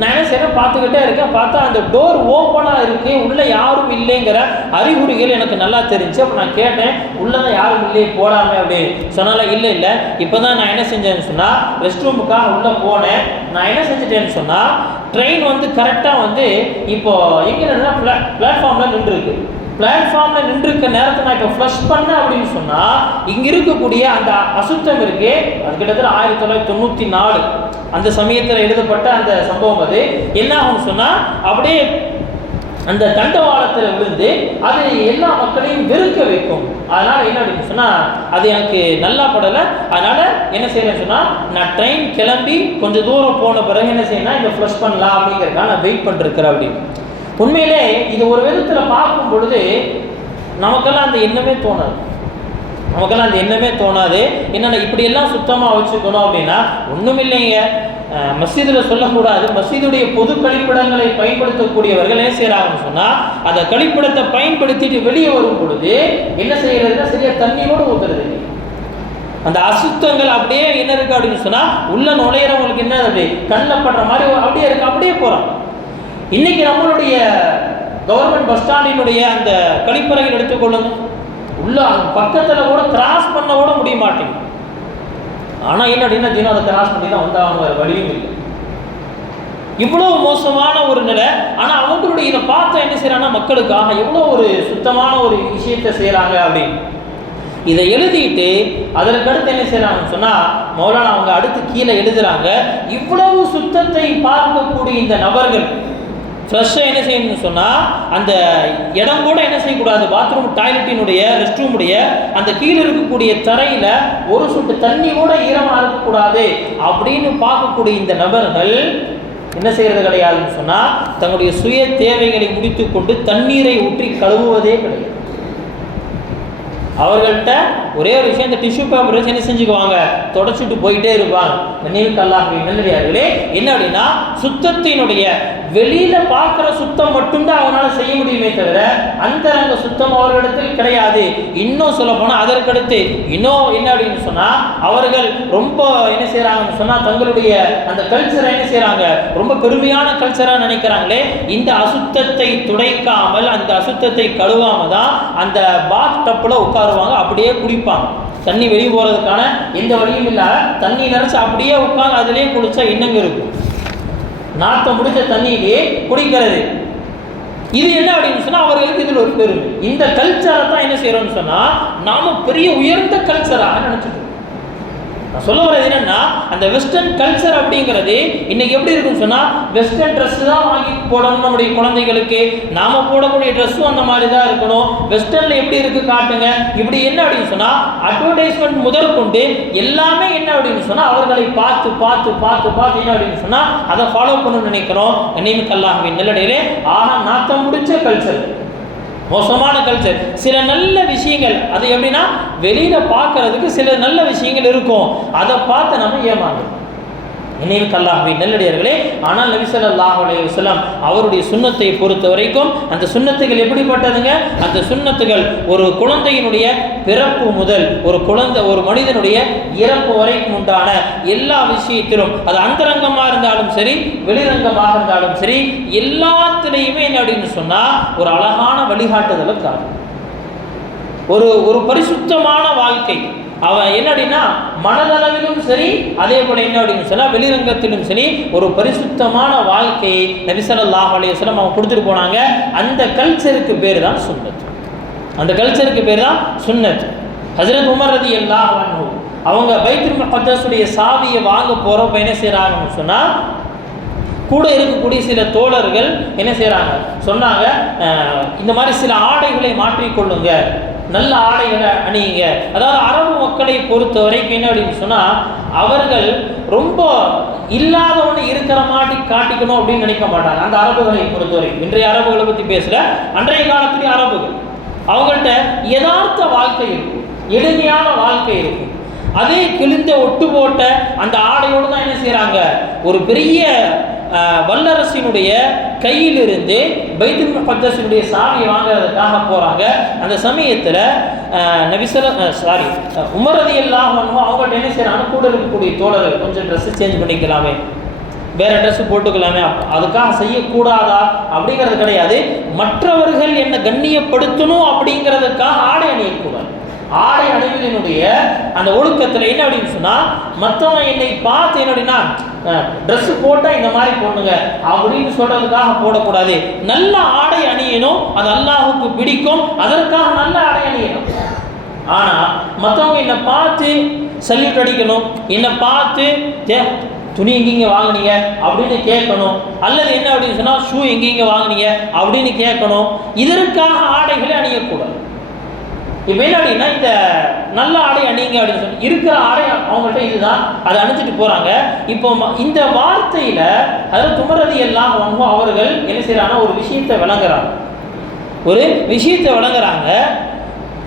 நான் என்ன செய்கிறேன், பார்த்துக்கிட்டே இருக்கேன். பார்த்தா அந்த டோர் ஓப்பனாக இருக்குது, உள்ளே யாரும் இல்லைங்கிற அறிகுறிகள் எனக்கு நல்லா தெரிஞ்சு. அப்போ நான் கேட்டேன், உள்ளே தான் யாரும் இல்லையே போடாமல் அப்படின்னு சொன்னால, இல்லை இப்போ தான் நான் என்ன செஞ்சேன்னு சொன்னால், ரெஸ்ட் ரூமுக்காக உள்ளே போனேன். நான் என்ன செஞ்சுட்டேன்னு சொன்னால், ட்ரெயின் கரெக்டாக இப்போது எங்கே நின்றுனா பிளாட்ஃபார்மில் நின்றுருக்கு. பிளாட்ஃபார்மில் நின்றுருக்க நேரத்தை நான் இப்போ ஃப்ளஷ் பண்ணேன் அப்படின்னு சொன்னால், இங்கே இருக்கக்கூடிய அந்த அசுத்தம் இருக்குது, அது கிட்டத்தட்ட 1994 அந்த சமயத்தில் எழுதப்பட்ட அந்த சம்பவம். அது என்ன ஆகும்னு சொன்னால், அப்படியே அந்த தண்டவாளத்தில் விழுந்து அது எல்லா மக்களையும் வெறுக்க வைக்கும். அதனால் என்ன அப்படின்னு சொன்னால், அது எனக்கு நல்லா படலை. அதனால் என்ன செய்யறேன்னு சொன்னால், நான் ட்ரெயின் கிளம்பி கொஞ்சம் தூரம் போன பிறகு என்ன செய்யணும், இதை ஃப்ளஷ் பண்ணலாம் அப்படிங்கிறதுக்காக நான் வெயிட் பண்ணிருக்கிறேன் அப்படின்னு. உண்மையிலே இது ஒரு விதத்தில் பார்க்கும் பொழுது நமக்கெல்லாம் அந்த எண்ணமே தோணாது. என்னென்ன இப்படியெல்லாம் சுத்தமாக வச்சுக்கணும் அப்படின்னா ஒன்றும் இல்லைங்க. மஸ்ஜிதில் சொல்லக்கூடாது, மஸ்ஜிதுடைய பொது கழிப்பிடங்களை பயன்படுத்தக்கூடியவர்கள் என்ன செய்கிறாங்கன்னு சொன்னால், அந்த கழிப்பிடத்தை பயன்படுத்திட்டு வெளியே வரும் பொழுது என்ன செய்யறதுன்னா, சரியா தண்ணியோடு ஊற்றுறது. அந்த அசுத்தங்கள் அப்படியே என்ன இருக்கு அப்படின்னு சொன்னா உள்ள நுழையிறவங்களுக்கு என்ன அப்படி கண்ணில் படுற மாதிரி அப்படியே இருக்கு, அப்படியே போறாங்க. இன்னைக்கு நம்மளுடைய கவர்மெண்ட் பஸ் ஸ்டாண்டினுடைய அந்த கழிப்பறைகள் எடுத்துக்கொள்ளுங்க, உள்ள பக்கத்தில் கூட கிராஸ் பண்ண கூட முடிய மாட்டேங்குது. ஆனால் என்ன அப்படின்னா தினம் அதை கிராஸ் பண்ணி தான் வந்தாங்க, வேறு வழியும் இல்லை. இவ்வளோ மோசமான ஒரு நிலை. ஆனால் அவங்களுடைய இதை பார்த்தா என்ன செய்யறாங்கன்னா மக்களுக்காக எவ்வளோ ஒரு சுத்தமான ஒரு விஷயத்தை செய்கிறாங்க அப்படின்னு இதை எழுதிட்டு அதற்கடுத்து என்ன செய்யறாங்கன்னு சொன்னால் மௌலானா அவங்க அடுத்து கீழே எழுதுறாங்க, இவ்வளவு சுத்தத்தை பார்க்கக்கூடிய இந்த நபர்கள் ஃப்ரெஷ்ஷாக என்ன செய்யணும்னு சொன்னால் அந்த இடம் கூட என்ன செய்யக்கூடாது, பாத்ரூம் டாய்லெட்டினுடைய ரெஸ்ட் ரூமுடைய அந்த கீழே இருக்கக்கூடிய தரையில் ஒரு சொட்டு தண்ணி கூட ஈரமாக இருக்கக்கூடாது அப்படின்னு பார்க்கக்கூடிய இந்த நபர்கள் என்ன செய்கிறது கிடையாதுன்னு சொன்னால் தங்களுடைய சுய தேவைகளை முடித்து கொண்டு தண்ணீரை ஊற்றி கழுவுவதே கிடையாது. அவர்கள்ட்ட ஒரே ஒரு விஷயம், இந்த டிஷ்யூ பேப்பர் வச்சு என்ன செஞ்சுக்குவாங்க, தொடச்சிட்டு போயிட்டே இருப்பாங்க. நினைவுக்கு அல்லாஹ் நல்லடியார்களே, என்ன அப்படின்னா சுத்தத்தினுடைய வெளியில பார்க்குற சுத்தம் மட்டும்தான் அவங்களால செய்ய முடியுமே தவிர அந்தரங்க சுத்தம் அவர்களிடத்தில் கிடையாது. இன்னும் சொல்ல போனால் அதற்கடுத்து இன்னும் என்ன அப்படின்னு சொன்னால் அவர்கள் ரொம்ப என்ன செய்கிறாங்கன்னு சொன்னால் தங்களுடைய அந்த கல்ச்சரை என்ன செய்கிறாங்க, ரொம்ப பெருமையான கல்ச்சராக நினைக்கிறாங்களே. இந்த அசுத்தத்தை துடைக்காமல் அந்த அசுத்தத்தை கழுவாமல் தான் அந்த பாத் டப்பில் உட்காருவாங்க, அப்படியே குடிப்பாங்க. தண்ணி வெளியே போகிறதுக்கான எந்த வழியும் இல்லை, தண்ணி நிறச்சி அப்படியே உட்காந்து அதிலே குளிச்சா என்னங்க இருக்கும், நாட்டம் முடிச்ச தண்ணியிலே குடிக்கிறது. இது என்ன அப்படின்னு சொன்னால் அவர்களுக்கு இதில் ஒரு பெருமை. இந்த கல்ச்சரை தான் என்ன செய்யறோம்னு சொன்னால் நாம பெரிய உயர்ந்த கல்ச்சராக நினைச்சிட்டு. நான் சொல்ல வரது என்னன்னா அந்த வெஸ்டர்ன் கல்ச்சர் அப்படிங்கிறது இன்னைக்கு எப்படி இருக்குன்னு சொன்னா வெஸ்டர்ன் ட்ரெஸ் தான் வாங்கி போடணும் நம்முடைய குழந்தைகளுக்கு, நாம போடக்கூடிய ட்ரெஸ்ஸும் அந்த மாதிரி தான் இருக்கணும். வெஸ்டர்ன்ல எப்படி இருக்கு காட்டுங்க, இப்படி என்ன அப்படின்னு சொன்னா அட்வர்டைஸ்மெண்ட் முதல் கொண்டு எல்லாமே என்ன அப்படின்னு சொன்னா அவர்களை பார்த்து பார்த்து பார்த்து பார்த்து என்ன அப்படின்னு சொன்னா அதை ஃபாலோ பண்ணணும்னு நினைக்கிறோம். நினைவுக்கு அல்லாஹ்வின் நல்லடியிலே நாத்தம் முடிச்ச கல்ச்சர், மோசமான கல்ச்சர். சில நல்ல விஷயங்கள் அது எப்படின்னா வெளியில பார்க்கறதுக்கு சில நல்ல விஷயங்கள் இருக்கும், அதை பார்த்து நம்ம ஏமாந்தோம். நினைவுக்கு அல்லாஹ்வின் நல்லடியார்களே, ஆனால் நபி ஸல்லல்லாஹு அலைஹி வஸல்லம் அவருடைய சுன்னத்தை பொறுத்த வரைக்கும் அந்த சுன்னத்துகள் எப்படிப்பட்டதுங்க, அந்த சுன்னத்துகள் ஒரு குழந்தையினுடைய பிறப்பு முதல் ஒரு மனிதனுடைய இறப்பு வரைக்கும் உண்டான எல்லா விஷயத்திலும் அது அந்தரங்கமாக இருந்தாலும் சரி வெளிரங்கமாக இருந்தாலும் சரி எல்லாத்திலையுமே என்ன அப்படின்னு சொன்னா ஒரு அழகான வழிகாட்டுதலை காணும். ஒரு பரிசுத்தமான வாழ்க்கை. அவன் என்ன அப்படின்னா மனதளவிலும் சரி அதே போல என்ன அப்படின்னு சொன்னா வெளிரங்கத்திலும் சரி ஒரு பரிசுத்தமான வாழ்க்கையை நபி ஸல்லல்லாஹு அலைஹி வஸல்லம் அவங்க கொடுத்துட்டு போனாங்க. அந்த கல்ச்சருக்கு பேர் தான் சுன்னத். அந்த கல்ச்சருக்கு பேர் தான் சுன்னத். ஹஜ்ரத் உமர் ரலியல்லாஹு அன்ஹு அவங்க பைத்துல் முகத்தஸுடைய சாவியை வாங்க போறப்ப என்ன செய்யறாங்கன்னு சொன்னா கூட இருக்கக்கூடிய சில தோழர்கள் என்ன செய்யறாங்க சொன்னாங்க, இந்த மாதிரி சில ஆடைகளை மாற்றிக்கொள்ளுங்க, நல்ல ஆடைகளை அணியுங்க. அதாவது அரபு மக்களை பொறுத்த வரைக்கும் என்ன அப்படின்னு சொன்னால் அவர்கள் ரொம்ப இல்லாதவனை இருக்கிற மாதிரி காட்டிக்கணும் அப்படின்னு நினைக்க மாட்டாங்க. அந்த அரபுகளை பொறுத்த வரைக்கும், இன்றைய அரபுகளை பற்றி பேசல, அன்றைய காலத்துலேயே அரபுகள் அவங்கள்ட்ட யதார்த்த வாழ்க்கை இருக்கும், எளிமையான வாழ்க்கை இருக்கும். அதே கிழிந்த ஒட்டு போட்ட அந்த ஆடையோடு தான் என்ன செய்கிறாங்க ஒரு பெரிய வல்லரசினுடைய கையிலிருந்து பைத்துல் முகத்தஸினுடைய சாவியை வாங்குறதுக்காக போகிறாங்க. அந்த சமயத்தில் உமர் ரலியல்லாஹு அன்ஹு அவங்கள்ட்ட என்ன செய்யறாங்க, கூட இருக்கக்கூடிய தோழர்கள் கொஞ்சம் ட்ரெஸ்ஸு சேஞ்ச் பண்ணிக்கலாமே, வேற ட்ரெஸ்ஸு போட்டுக்கலாமே, அதுக்காக செய்யக்கூடாதா அப்படிங்கிறது கிடையாது. மற்றவர்கள் என்ன கண்ணியப்படுத்தணும் அப்படிங்கிறதுக்காக ஆடை அணியக்கூடாது. ஆடை அணிவதனுடைய அந்த ஒழுக்கத்தில் என்ன அப்படின்னு சொன்னால் மற்றவன் என்னை பார்த்து என்ன அப்படின்னா ட்ரெஸ்ஸு போட்டால் இந்த மாதிரி போடணுங்க அப்படின்னு சொல்கிறதுக்காக போடக்கூடாது. நல்ல ஆடை அணியணும், அது அல்லாஹுக்கு பிடிக்கும், அதற்காக நல்ல ஆடை அணியணும். ஆனால் மற்றவங்க என்னை பார்த்து சல்யூட் அடிக்கணும், என்னை பார்த்து துணி எங்கெங்க வாங்கினீங்க அப்படின்னு கேட்கணும், அல்லது என்ன அப்படின்னு சொன்னால் ஷூ எங்கெங்க வாங்கினீங்க அப்படின்னு கேட்கணும். இதற்காக ஆடைகளை அணியக்கூடாது. இப்போ என்ன அப்படின்னா இந்த நல்ல ஆடை அணிங்க அப்படின்னு சொல்லி இருக்கிற ஆடை அவங்கள்ட்ட இதுதான், அதை அணிஞ்சிட்டு போகிறாங்க. இப்போ இந்த வார்த்தையில் அதாவது உமர் ரலியல்லாஹு அன்ஹு அவர்கள் என்ன செய்கிறாங்கன்னா ஒரு விஷயத்தை விளங்குறாங்க.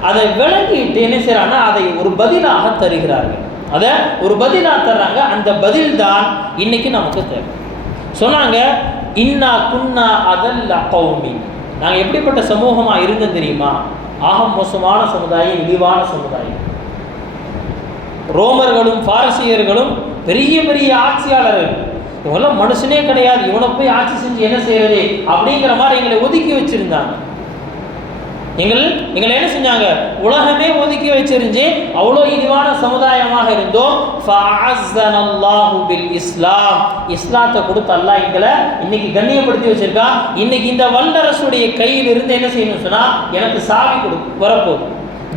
அதை விளங்கிட்டு என்ன செய்கிறாங்கன்னா அதை ஒரு பதிலாக தருகிறார்கள். அதை ஒரு பதிலாக தர்றாங்க. அந்த பதில் தான் இன்னைக்கு நமக்கு தேவை. சொன்னாங்க, இன்னா குன்னா அதல்ல கௌமி, நாங்கள் எப்படிப்பட்ட சமூகமாக இருந்தோம் தெரியுமா, ஆக மோசமான சமுதாயம், இழிவான சமுதாயம். ரோமர்களும் பாரசீகர்களும் பெரிய பெரிய ஆட்சியாளர்கள், இவங்கெல்லாம் மனுஷனே கிடையாது, இவனை போய் ஆட்சி செஞ்சு என்ன செய்யறது அப்படிங்கிற மாதிரி எங்களை ஒதுக்கி வச்சிருந்தாங்க. எங்களை என்ன செஞ்சாங்க, உலகமே ஒதுக்கி வச்சிருந்து அவ்வளோ இழிவான சமுதாயமாக இருந்தோம். இஸ்லாம், இஸ்லாத்தை கொடுத்து அல்லாஹ் எங்களை இன்னைக்கு கண்ணியப்படுத்தி வச்சிருக்கா. இன்னைக்கு இந்த வல்லரசுடைய கையில் இருந்து என்ன செய்யணும் சொன்னா, எனக்கு சாவி வரப்போகுது,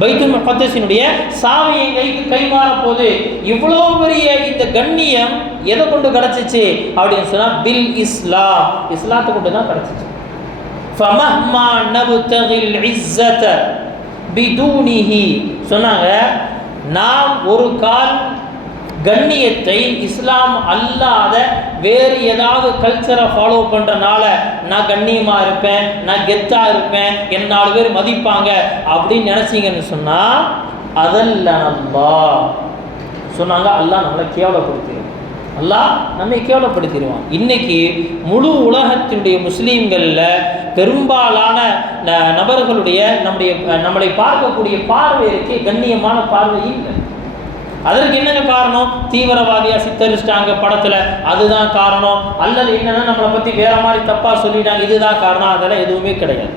பைத்துல் முகத்தஸினுடைய சாவி என் கைக்கு கைமாற போது. இவ்வளோ பெரிய இந்த கண்ணியம் எதை கொண்டு கிடைச்சிச்சு அப்படின்னு சொன்னா, பில் இஸ்லாம், இஸ்லாத்தை கொண்டு தான் கிடைச்சிச்சு. فَمَهْمَا نَبْتَغِي الْعِزَّةَ بِدُونِهِ சொன்னாங்க, நாம் ஒரு கால் கண்ணியத்தை இஸ்லாம் அல்லாத வேறு ஏதாவது கல்ச்சரை ஃபாலோ பண்ணுறனால நான் கண்ணியமாக இருப்பேன், நான் கெத்தாக இருப்பேன், என்ன 4 பேர் மதிப்பாங்க அப்படின்னு நினச்சிங்கன்னு சொன்னால் அதல்லா சொன்னாங்க, அல்லாஹ் நம்மளை கேவலப்படுத்திடுவான், அல்லாஹ் நம்மை கேவலப்படுத்திடுவான். இன்னைக்கு முழு உலகத்தினுடைய முஸ்லீம்களில் பெரும்பாலான நபர்களுடைய நம்மளை பார்க்கக்கூடிய பார்வை இருக்கே கண்ணியமான பார்வை இல்லை. அதற்கு என்னங்க காரணம், தீவிரவாதியாக சித்தரிச்சிட்டாங்க படத்தில், அதுதான் காரணம். அல்லது என்னன்னா நம்மளை பற்றி வேற மாதிரி தப்பாக சொல்லிட்டாங்க, இதுதான் காரணம். அதெல்லாம் எதுவுமே கிடையாது.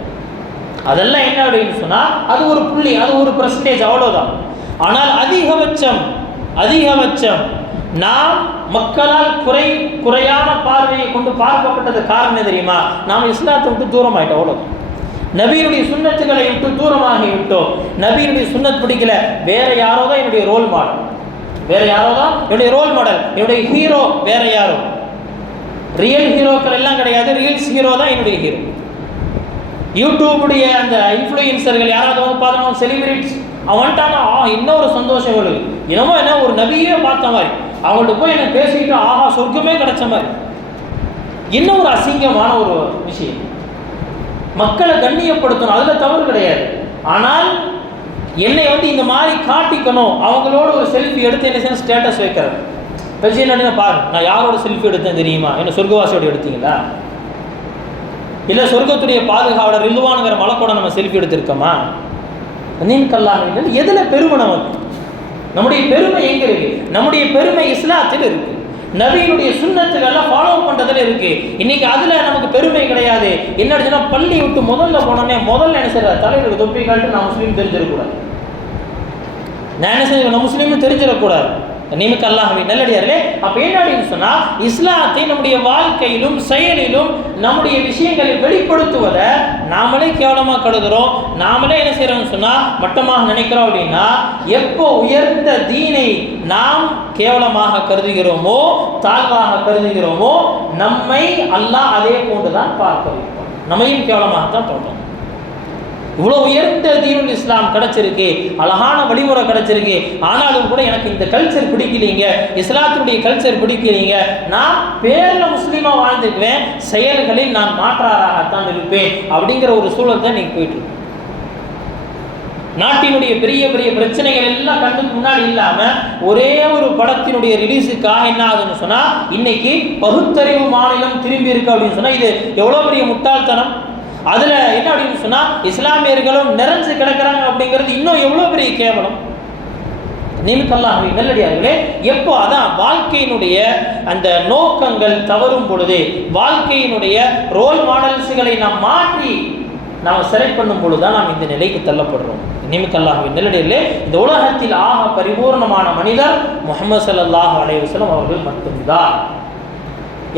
அதெல்லாம் என்ன அப்படின்னு சொன்னால், அது ஒரு புள்ளி, அது ஒரு பெர்சன்டேஜ், அவ்வளோதான். ஆனால் அதிகபட்சம் நாம் மக்களால் குறையான பார்வையை கொண்டு பார்க்கப்பட்டது காரணம் தெரியுமா, நாம் இஸ்லாத்தை விட்டு தூரம் ஆகிட்டோம், அவ்வளோ. நபியினுடைய சுன்னத்துகளை விட்டு தூரமாகி விட்டோம். நபியினுடைய சுன்னத் பிடிக்கல, வேற யாரோ தான் என்னுடைய ரோல் மாடல், என்னுடைய ஹீரோ வேற யாரோ. ரியல் ஹீரோக்கள் எல்லாம் கிடையாது, ரியல்ஸ் ஹீரோ தான் என்னுடைய ஹீரோ. யூடியூபுடைய அந்த இன்ஃப்ளூயன்சர்கள் யாராவது வந்து பார்த்தோம், செலிபிரிட்டிஸ் அவன்ட்டாங்க, இன்னொரு சந்தோஷம் இவளுக்கு, என்ன ஒரு நபியே பார்த்த மாதிரி, அவங்கள்ட்ட போய் என்ன பேசிக்கிட்டு ஆஹா சொர்க்கமே கிடைச்ச மாதிரி. இன்னும் ஒரு அசிங்கமான ஒரு விஷயம், மக்களை கண்ணியப்படுத்தணும், அதில் தவறு கிடையாது. ஆனால் என்னை வந்து இந்த மாதிரி காட்டிக்கணும், அவங்களோட ஒரு செல்ஃபி எடுத்து என்ன செய்யணும், ஸ்டேட்டஸ் வைக்கிறது. பிரச்சனை பாரு, நான் யாரோட செல்ஃபி எடுத்தேன் தெரியுமா, என்ன சொர்க்கவாசியோட எடுத்தீங்களா, இல்லை சொர்க்கத்துடைய பாதுகாவலர் ரிதுவானுங்கிற மலக்கோட நம்ம செல்ஃபி எடுத்திருக்கோமா? நீக்கல்லாக எதில் பெருமை நமக்கு? நம்முடைய பெருமை எங்கே இருக்கு? நம்முடைய பெருமை இஸ்லாத்தில் இருக்கு, நபியினுடைய சுன்னத்துக்கெல்லாம் ஃபாலோ பண்ணுறதுல இருக்கு. இன்னைக்கு அதில் நமக்கு பெருமை கிடையாது. என்ன ஆச்சுன்னா, பள்ளி விட்டு முதல்ல போனோன்னே முதல்ல என்ன செய்யற, தலைவருக்கு தொப்பி காட்டு நான் முஸ்லீம் தெரிஞ்சிடக்கூடாது, நான் என்ன செய்ய நான் முஸ்லீமும் தெரிஞ்சிடக்கூடாது. நிமிக்க அல்லாஹ்வை நல்லடியார்களே, அப்போ என்ன அப்படின்னு சொன்னால், இஸ்லாத்தை நம்முடைய வாழ்க்கையிலும் செயலிலும் நம்முடைய விஷயங்களை வெளிப்படுத்துவதை நாமளே கேவலமாக கருதுகிறோம். நாமளே என்ன செய்கிறோம்னு சொன்னால் மட்டமாக நினைக்கிறோம். அப்படின்னா எப்போ உயர்ந்த தீனை நாம் கேவலமாக கருதுகிறோமோ, தாழ்வாக கருதுகிறோமோ, நம்மை அல்லாஹ் அதே போன்று தான் பார்க்க வைப்பான், நம்மையும் கேவலமாக தான் பார்ப்போம். இவ்வளோ உயர்ந்த தீனுல் இஸ்லாம் கிடைச்சிருக்கு, அழகான வழிமுறை கிடைச்சிருக்கு, ஆனாலும் கூட எனக்கு இந்த கல்ச்சர் பிடிக்கலீங்க, இஸ்லாத்துடைய கல்ச்சர் பிடிக்கலீங்க, நான் பேரில் முஸ்லீமாக வாழ்ந்துக்குவேன், செயல்களில் நான் மாற்றாராகத்தான் இருப்பேன் அப்படிங்கிற ஒரு சூழல் தான் இன்னைக்கு போயிட்டு இருக்கு. நாட்டினுடைய பெரிய பெரிய பிரச்சனைகள் எல்லாம் கண்ணுக்கு முன்னாடி இல்லாமல் ஒரே ஒரு படத்தினுடைய ரிலீஸுக்காக என்ன ஆகுதுன்னு சொன்னால், இன்னைக்கு பகுத்தறிவு மாநிலம் திரும்பி இருக்கு அப்படின்னு சொன்னால் இது எவ்வளோ பெரிய முட்டாள்தனம். அதில் என்ன அப்படின்னு சொன்னால், இஸ்லாமியர்களும் நிறைஞ்சு கிடக்கிறாங்க அப்படிங்கிறது இன்னும் எவ்வளோ பெரிய கேவலம். நிமிக்கல்லாஹ் நல்லடியார்களே, எப்போ அதான் வாழ்க்கையினுடைய அந்த நோக்கங்கள் தவறும் பொழுது, வாழ்க்கையினுடைய ரோல் மாடல்ஸுகளை நாம் மாற்றி நாம் செலக்ட் பண்ணும் பொழுது தான் நாம் இந்த நிலைக்கு தள்ளப்படுறோம். நிமிக்கல்லாஹ் நல்லடியார்களே, இந்த உலகத்தில் ஆக பரிபூர்ணமான மனிதர் முஹம்மது ஸல்லல்லாஹு அலைஹி வஸல்லம் அவர்கள் மட்டும்தான்.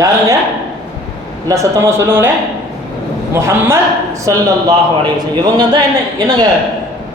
யாருங்க? இல்லை சத்தமாக சொல்லுங்களேன். முஹம்மது ஸல்லல்லாஹு அலைஹி வஸல்லம் இவங்க தான் என்னங்க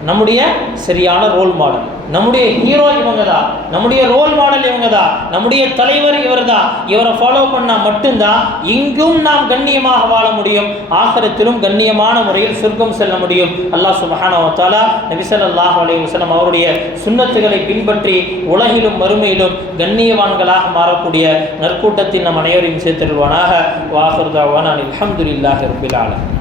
நம்முடைய சரியான ரோல் மாடல், நம்முடைய ஹீரோ இவங்க தான், நம்முடைய ரோல் மாடல் இவங்க தான், நம்முடைய தலைவர் இவர் தான். இவரை ஃபாலோ பண்ணால் மட்டும்தான் இங்கும் நாம் கண்ணியமாக வாழ முடியும், ஆகிரத்திலும் கண்ணியமான முறையில் சொர்க்கம் செல்ல முடியும். அல்லாஹ் சுப்ஹானஹு வ தஆலா நபி ஸல்லல்லாஹு அலைஹி வஸல்லம் அவருடைய சுன்னத்துகளை பின்பற்றி உலகிலும் மறுமையிலும் கண்ணியவான்களாக மாறக்கூடிய நற்கூட்டத்தில் நம் அனைவரையும் சேர்த்திடுவானாக. வ ஆகிரு தஅவானா அல்ஹம்துலில்லாஹி ரப்பில் ஆலமீன்.